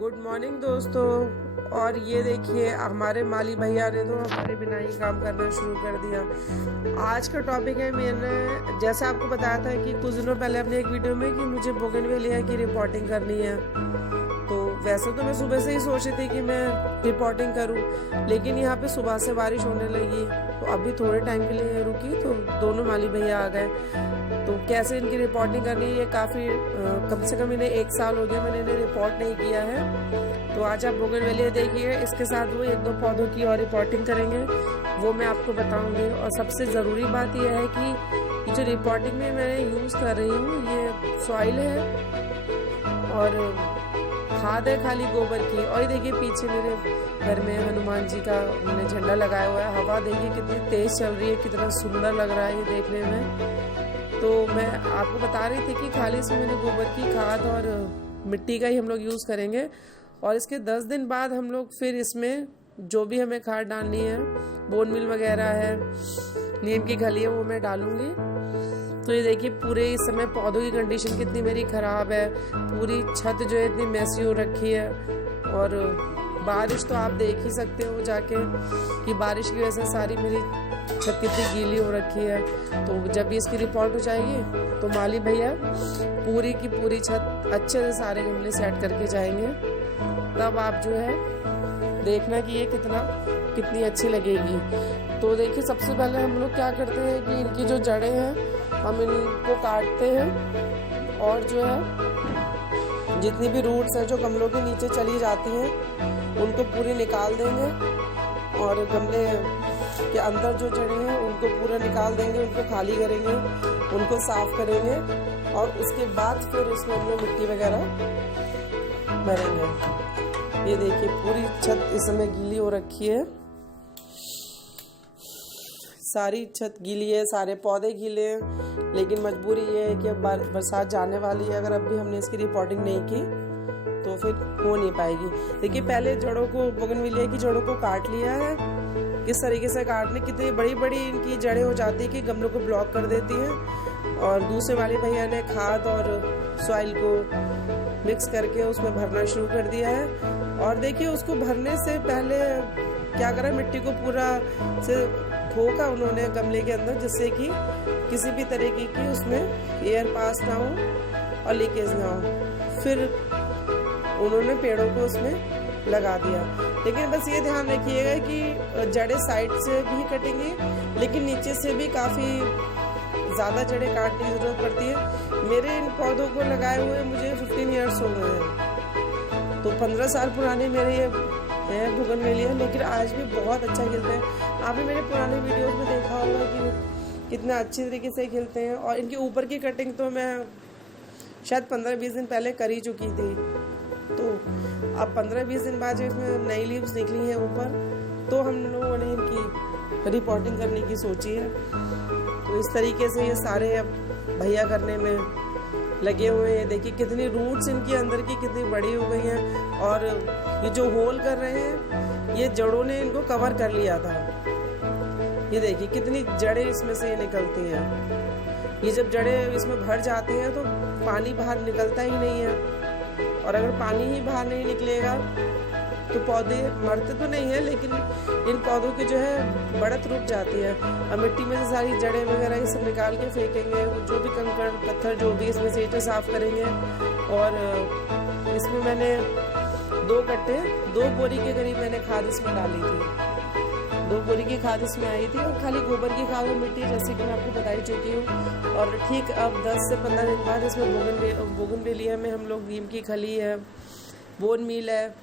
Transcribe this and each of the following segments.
Good morning दोस्तों। और ये देखिए हमारे माली भैया ने तो हमारे बिना ही काम करना शुरू कर दिया। आज का टॉपिक है, मैंने जैसे आपको बताया था कि कुछ दिनों पहले अपने एक वीडियो में कि मुझे बोगनवेलिया की रिपोर्टिंग करनी है। तो वैसे तो मैं सुबह से ही सोच रही थी कि मैं रिपोर्टिंग करूं, लेकिन यहाँ पे सुबह से बारिश होने लगी तो अभी थोड़े टाइम के लिए रुकी तो दोनों माली भैया आ गए। तो कैसे इनकी रिपोर्टिंग करनी है, ये काफ़ी कम से कम इन्हें 1 साल हो गया मैंने इन्हें रिपोर्ट नहीं किया है। तो आज आप बोगनवेलिया देखिए, इसके साथ वो 1-2 पौधों की और रिपोर्टिंग करेंगे, वो मैं आपको बताऊंगी। और सबसे ज़रूरी बात यह है कि ये जो रिपोर्टिंग में मैं यूज़ कर रही हूँ ये सॉइल है और खाद है खाली गोबर की। और ये देखिए पीछे मेरे घर में हनुमान जी का हमने झंडा लगाया हुआ है। हवा देखिए कितनी तेज़ चल रही है, कितना सुंदर लग रहा है ये देखने में। तो मैं आपको बता रही थी कि खाली इसमें मैंने गोबर की खाद और मिट्टी का ही हम लोग यूज़ करेंगे। और इसके 10 दिन बाद हम लोग फिर इसमें जो भी हमें खाद डालनी है, बोन मील वगैरह है, नीम की खली है, वो मैं डालूंगी। तो ये देखिए पूरे इस समय पौधों की कंडीशन कितनी मेरी ख़राब है, पूरी छत जो है इतनी मैसी हो रखी है। और बारिश तो आप देख ही सकते हो जाके कि बारिश की वजह से सारी मेरी छत कितनी गीली हो रखी है। तो जब भी इसकी रिपोर्ट हो जाएगी तो माली भैया पूरी की पूरी छत अच्छे से सारे गमले सेट करके जाएंगे, तब आप जो है देखना कि ये कितनी अच्छी लगेगी। तो देखिए सबसे पहले हम लोग क्या करते हैं कि इनकी जो जड़ें हैं हम इनको काटते हैं और जो है जितनी भी रूट्स हैं जो गमलों के नीचे चली जाती हैं उनको पूरी निकाल देंगे और गमले के अंदर जो जड़ें हैं उनको पूरा निकाल देंगे, उनको खाली करेंगे, उनको साफ करेंगे और उसके बाद फिर उसमें हम लोग मिट्टी वगैरह भरेंगे। ये देखिए पूरी छत इस समय गीली हो रखी है, सारी छत गीली है, सारे पौधे गीले हैं, लेकिन मजबूरी ये है कि अब बरसात जाने वाली है। अगर अभी हमने इसकी रिपोर्टिंग नहीं की तो फिर हो नहीं पाएगी। देखिए पहले जड़ों को, बोगनवेलिया की जड़ों को काट लिया है। किस तरीके से काटने, कितनी बड़ी बड़ी इनकी जड़ें हो जाती है कि गमलों को ब्लॉक कर देती हैं। और दूसरे वाले भैया ने खाद और सॉइल को मिक्स करके उसमें भरना शुरू कर दिया है। और देखिए उसको भरने से पहले क्या करा, मिट्टी को पूरा से ठोका उन्होंने गमले के अंदर, जिससे कि किसी भी तरीके की उसमें एयर पास ना हो और लीकेज ना हो। फिर उन्होंने पेड़ों को उसमें लगा दिया। लेकिन बस ये ध्यान रखिएगा कि जड़ें साइड से भी कटेंगी, लेकिन नीचे से भी काफ़ी ज़्यादा जड़ें काटने की ज़रूरत पड़ती है। मेरे इन पौधों को लगाए हुए मुझे 15 ईयर्स हो गए हैं, तो 15 साल पुराने मेरे ये है बोगनवेलिया, लेकिन आज भी बहुत अच्छा खिलते हैं। आपने मेरे पुराने वीडियोस में देखा होगा कि कितना अच्छे तरीके से खिलते हैं। और इनके ऊपर की कटिंग तो मैं शायद 15-20 दिन पहले कर ही चुकी थी। तो अब 15-20 दिन बाद जो इसमें नई लीव्स निकली हैं ऊपर, तो हम लोगों ने इनकी रिपोर्टिंग करने की सोची है। तो इस तरीके से ये सारे अब भैया करने में लगे हुए हैं। देखिए कितनी रूट्स इनकी अंदर की कितनी बड़ी हो गई हैं। और ये जो होल कर रहे हैं ये जड़ों ने इनको कवर कर लिया था। ये देखिए कितनी जड़ें इसमें से निकलती हैं। ये जब जड़ें इसमें भर जाती हैं तो पानी बाहर निकलता ही नहीं है। और अगर पानी ही बाहर नहीं निकलेगा तो पौधे मरते तो नहीं है, लेकिन इन पौधों की जो है बढ़त रुक जाती है। और मिट्टी में से सारी जड़ें वगैरह ये सब निकाल के फेंकेंगे, जो भी कंकड़ पत्थर जो भी इसमें से ईंटें साफ करेंगे। और इसमें मैंने 2 कट्टे 2 बोरी के करीब मैंने खाद इसमें डाली थी। 2 बोरी की खाद इसमें आई थी और खाली गोबर की खाद और मिट्टी, जैसे कि मैं आपको बता ही चुकी हूँ। और ठीक अब 10 से 15 दिन बाद इसमें बोगनवेलिया में हम लोग नीम की खली है, बोन मील है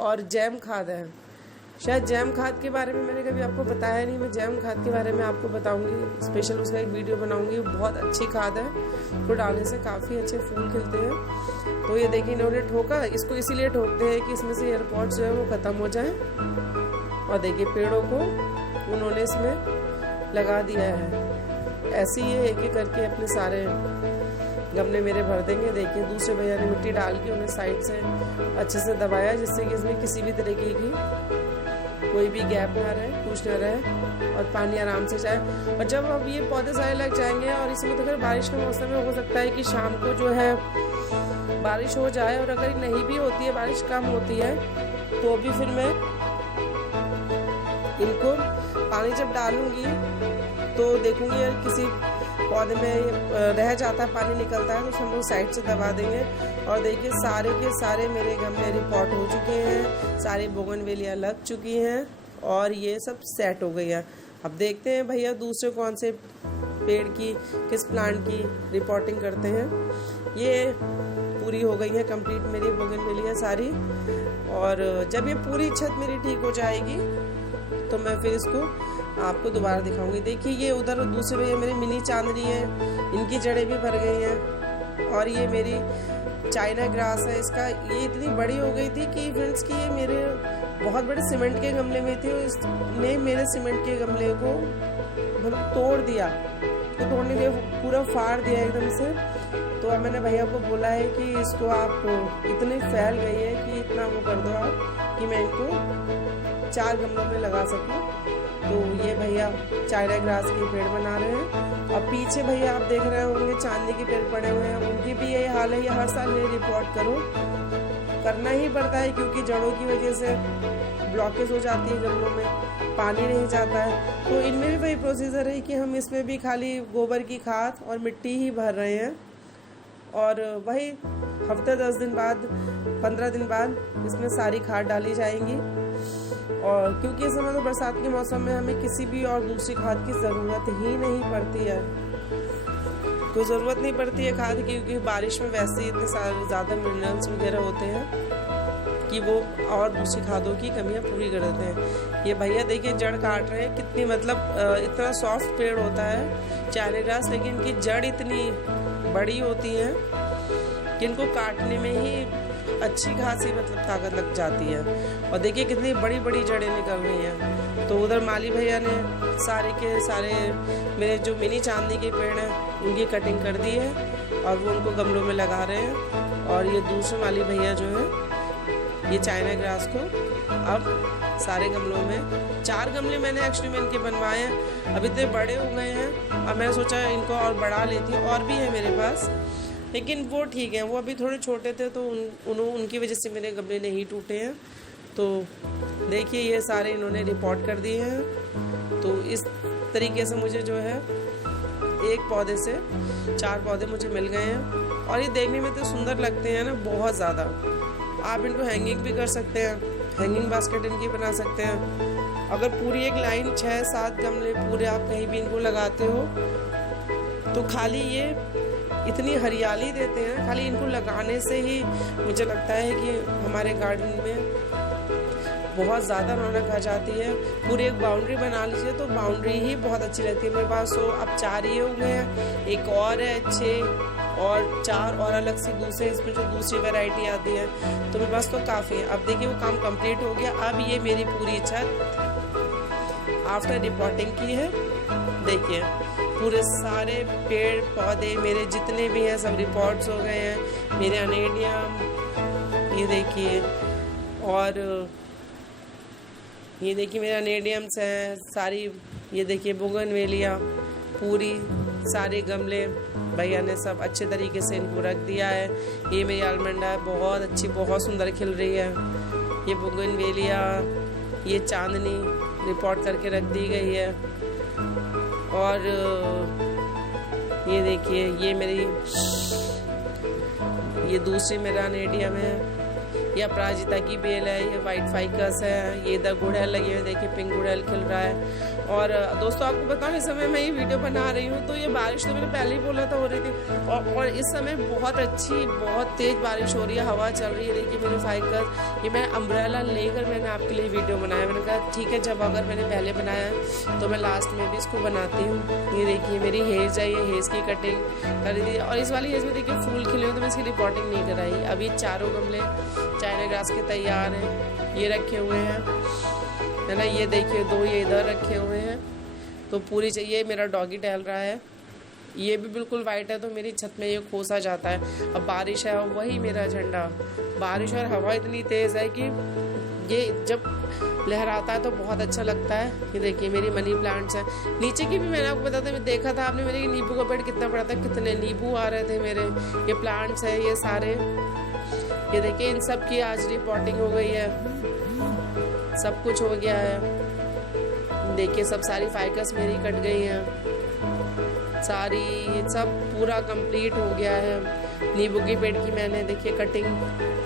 और जैम खाद है। शायद जैम खाद के बारे में मैंने कभी आपको बताया नहीं, मैं जैम खाद के बारे में आपको बताऊंगी, स्पेशल उसका एक वीडियो बनाऊंगी। बहुत अच्छी खाद है, उसको डालने से काफ़ी अच्छे फूल खिलते हैं। तो ये देखिए इन्होंने ठोका, इसको इसीलिए ठोकते हैं कि इसमें से एयरपॉट जो है वो ख़त्म हो जाए। और देखिए पेड़ों को उन्होंने इसमें लगा दिया है। ऐसे ही एक एक करके अपने सारे गमले मेरे भर देंगे। देखिए दूसरे भैया ने मिट्टी डाल के उन्हें साइड से अच्छे से दबाया, जिससे कि इसमें किसी भी तरीके की कोई भी गैप ना रहे, कुछ ना रहे और पानी आराम से जाए। और जब अब ये पौधे सारे लग जाएंगे और इसमें तो फिर बारिश का मौसम में हो सकता है कि शाम को जो है बारिश हो जाए, और अगर नहीं भी होती है, बारिश कम होती है, तो भी फिर मैं इनको पानी जब डालूंगी तो देखूंगी यार किसी पौधे में रह जाता है, पानी निकलता है, तो हम लोग साइड से दबा देंगे। और देखिए सारे के सारे मेरे गमले रिपॉट हो चुके हैं, सारी बोगनवेलिया लग चुकी हैं और ये सब सेट हो गई है। अब देखते हैं भैया दूसरे कौन से पेड़ की, किस प्लांट की रिपोर्टिंग करते हैं। ये पूरी हो गई है कंप्लीट मेरी बोगनवेलिया सारी, और जब ये पूरी छत मेरी ठीक हो जाएगी तो मैं फिर इसको आपको दोबारा दिखाऊंगी। देखिए ये उधर दूसरे भैया मेरी मिनी चांदनी है, इनकी जड़ें भी भर गई हैं। और ये मेरी चाइना ग्रास है, इसका ये इतनी बड़ी हो गई थी कि फ्रेंड्स कि ये मेरे बहुत बड़े सीमेंट के गमले में थी, और इसने मेरे सीमेंट के गमले को मतलब तोड़ दिया, तो तोड़ने के पूरा फाड़ दिया एकदम से। तो अब मैंने भैया को बोला है कि इसको आप इतनी फैल गई है कि इतना वो कर दो आप कि मैं इनको 4 गमलों में लगा सकूं। तो ये भैया चाइना ग्रास के पेड़ बना रहे हैं, और पीछे भैया आप देख रहे होंगे चांदनी के पेड़ पड़े हुए हैं, उनकी भी यही हाल है। ये हर साल मेरी रिपोर्ट करो, करना ही पड़ता है क्योंकि जड़ों की वजह से ब्लॉकेज हो जाती है गमलों में, पानी नहीं जाता है। तो इनमें भी वही प्रोसीजर है कि हम इसमें भी खाली गोबर की खाद और मिट्टी ही भर रहे हैं, और वही हफ्ते 10 दिन बाद 15 दिन बाद इसमें सारी खाद डाली जाएंगी। और क्योंकि इस समय तो बरसात के मौसम में हमें किसी भी और दूसरी खाद की ज़रूरत ही नहीं पड़ती है, कोई ज़रूरत नहीं पड़ती है खाद की, क्योंकि बारिश में वैसे ही इतने सारे ज़्यादा मिनरल्स वगैरह होते हैं कि वो और दूसरी खादों की कमियां पूरी कर देते हैं। ये भैया देखिए जड़ काट रहे हैं, कितनी मतलब इतना सॉफ्ट पेड़ होता है चाइना ग्रास, लेकिन इनकी जड़ इतनी बड़ी होती है कि इनको काटने में ही अच्छी खासी मतलब ताकत लग जाती है। और देखिए कितनी बड़ी बड़ी जड़ें निकल रही हैं। तो उधर माली भैया ने सारे के सारे मेरे जो मिनी चांदनी के पेड़ हैं उनकी कटिंग कर दी है, और वो उनको गमलों में लगा रहे हैं। और ये दूसरे माली भैया जो है ये चाइना ग्रास को अब सारे गमलों में, 4 गमले मैंने एक्चुअली में इनके बनवाए हैं, अब इतने बड़े हो गए हैं। अब मैंने सोचा इनको और बढ़ा लेती हूँ, और भी है मेरे पास, लेकिन वो ठीक है, वो अभी थोड़े छोटे थे तो उनकी वजह से मेरे गमले नहीं टूटे हैं। तो देखिए ये सारे इन्होंने रिपोर्ट कर दिए हैं। तो इस तरीके से मुझे जो है एक पौधे से 4 पौधे मुझे मिल गए हैं, और ये देखने में तो सुंदर लगते हैं ना बहुत ज़्यादा। आप इनको हैंगिंग भी कर सकते हैं, हैंगिंग बास्केट इनकी बना सकते हैं। अगर पूरी एक लाइन 6-7 गमले पूरे आप कहीं भी इनको लगाते हो तो खाली ये इतनी हरियाली देते हैं, खाली इनको लगाने से ही मुझे लगता है कि हमारे गार्डन में बहुत ज़्यादा रौनक आ जाती है। पूरी एक बाउंड्री बना लीजिए तो बाउंड्री ही बहुत अच्छी रहती है। मेरे पास तो अब 4 ये हुए हैं, एक और है 6 और 4 और अलग से दूसरे इसमें जो दूसरी वैरायटी आती है, तो मेरे पास तो काफ़ी है। अब देखिए वो काम कंप्लीट हो गया। अब ये मेरी पूरी छत आफ्टर रिपोर्टिंग की है। देखिए पूरे सारे पेड़ पौधे मेरे जितने भी हैं सब रिपोर्ट्स हो गए हैं। मेरे अनेडियम ये देखिए, और ये देखिए मेरे अनेडियम्स हैं सारी, ये देखिए बोगनवेलिया पूरी, सारे गमले भैया ने सब अच्छे तरीके से इनको रख दिया है। ये मेरी आलमंडा बहुत अच्छी बहुत सुंदर खिल रही है। ये बोगनवेलिया, ये चांदनी रिपोर्ट करके रख दी गई है। और ये देखिए ये मेरी ये दूसरी मेरा अनेडियम है, ये अपराजिता की बेल है, ये वाइट फाइकस है, ये इधर गुड़हल लगे हुए देखिए पिंक गुड़हल खिल रहा है। और दोस्तों आपको बताऊं इस समय मैं ये वीडियो बना रही हूँ तो ये बारिश तो मैंने पहले ही बोला था हो रही थी, और इस समय बहुत अच्छी बहुत तेज़ बारिश हो रही है, हवा चल रही है। देखिए मेरे फाइकस, ये मैं अम्ब्रेला लेकर मैंने आपके लिए वीडियो बनाया। मैंने कहा ठीक है जब अगर मैंने पहले बनाया तो मैं लास्ट में भी इसको बनाती हूँ। ये देखिए मेरी हेज है, ये हेज की कटिंग कर दी। और इस वाली हेज में देखिए फूल खिले हुए तो मैं इसकी रिपोर्टिंग नहीं कराई। अभी 4 गमले चाइना ग्रास के तैयार हैं, ये रखे हुए हैं है ना। ये देखिए 2 ये इधर रखे हुए हैं। तो पूरी चाहिए मेरा डॉगी टहल रहा है, ये भी बिल्कुल वाइट है तो मेरी छत में ये खोसा जाता है। अब बारिश है और वही मेरा झंडा, बारिश और हवा इतनी तेज़ है कि ये जब लहराता है तो बहुत अच्छा लगता है। ये देखिए मेरी मनी प्लांट्स हैं नीचे की भी, मैंने आपको बताया था, देखा था आपने मेरे नींबू का पेड़ कितना बड़ा था, कितने नींबू आ रहे थे मेरे। ये प्लांट्स है ये सारे ये देखिए इन सब की आज रिपोर्टिंग हो गई है, सब कुछ हो गया है। देखिए सब सारी फाइकस मेरी कट गई हैं सारी, सब पूरा कंप्लीट हो गया है। नींबू के पेड़ की मैंने देखिए कटिंग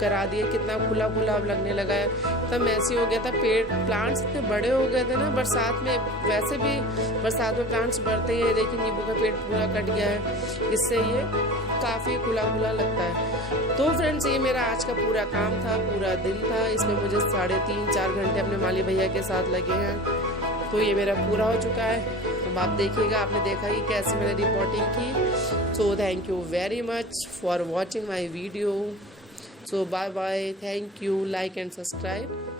करा दी है, कितना खुला खुला अब लगने लगा है। तब मैसी हो गया था, पेड़ प्लांट्स इतने बड़े हो गए थे ना बरसात में, वैसे भी बरसात में प्लांट्स बढ़ते हैं। देखिए नींबू का पेड़ पूरा कट गया है, इससे ये काफ़ी खुला खुला लगता है। तो फ्रेंड्स ये मेरा आज का पूरा काम था, पूरा दिन था। इसमें मुझे 3.5-4 घंटे अपने माली भैया के साथ लगे हैं। तो ये मेरा पूरा हो चुका है। अब आप देखिएगा, आपने देखा ही कैसे मैंने रिपोर्टिंग की। So thank you very much for watching my video. So bye bye, thank you, like and subscribe.